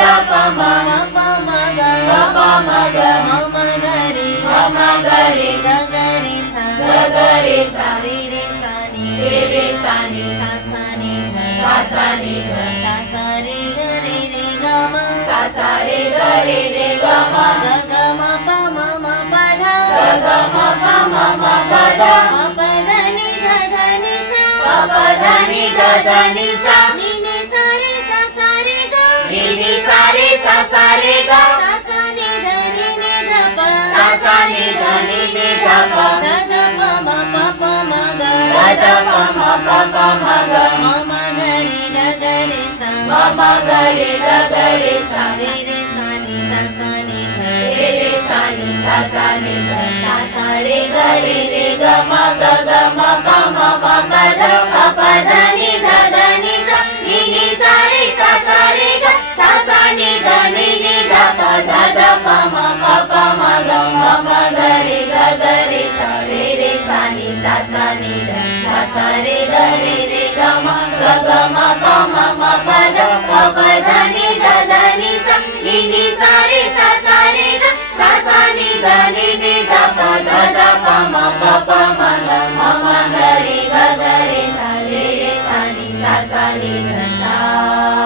ध प म प म ग प म ग म ग रे म ग रे ग ग रे सा ग रे सा रे रे सा नी रे सा नी सा सा नी सा नी ध सा सा रे ग रे रे ग म सा रे ग रे रे ग म ग ग म प म म प ध ग म प म म प ध म प ध नि ध ध नि सा प ध नि ध ध नि सा नि नि सा रे सा रे ग नि सा रे ग सा सा नि ध नि ध प सा नि ध नि ध प ध ध प म प प म ग ध प म प प म ग म म ग रे ग ग रे सा म ग रे ग रे सा रे रे सा नि सा नि ध रे सा नि ध सा सा रे ग रे ग म ग म प म म प ध प ध नि ध नि सा नि सा रे ग सा नि ध ध प ध प म प प म ग रे ग रे सा रे सा नि ध सा रे ग रे ग म म प म म प ध नि ध नि सा नि सा रे ग सा नि ध ध प ध प म प प म म ग रे सा रे सा नि ध सा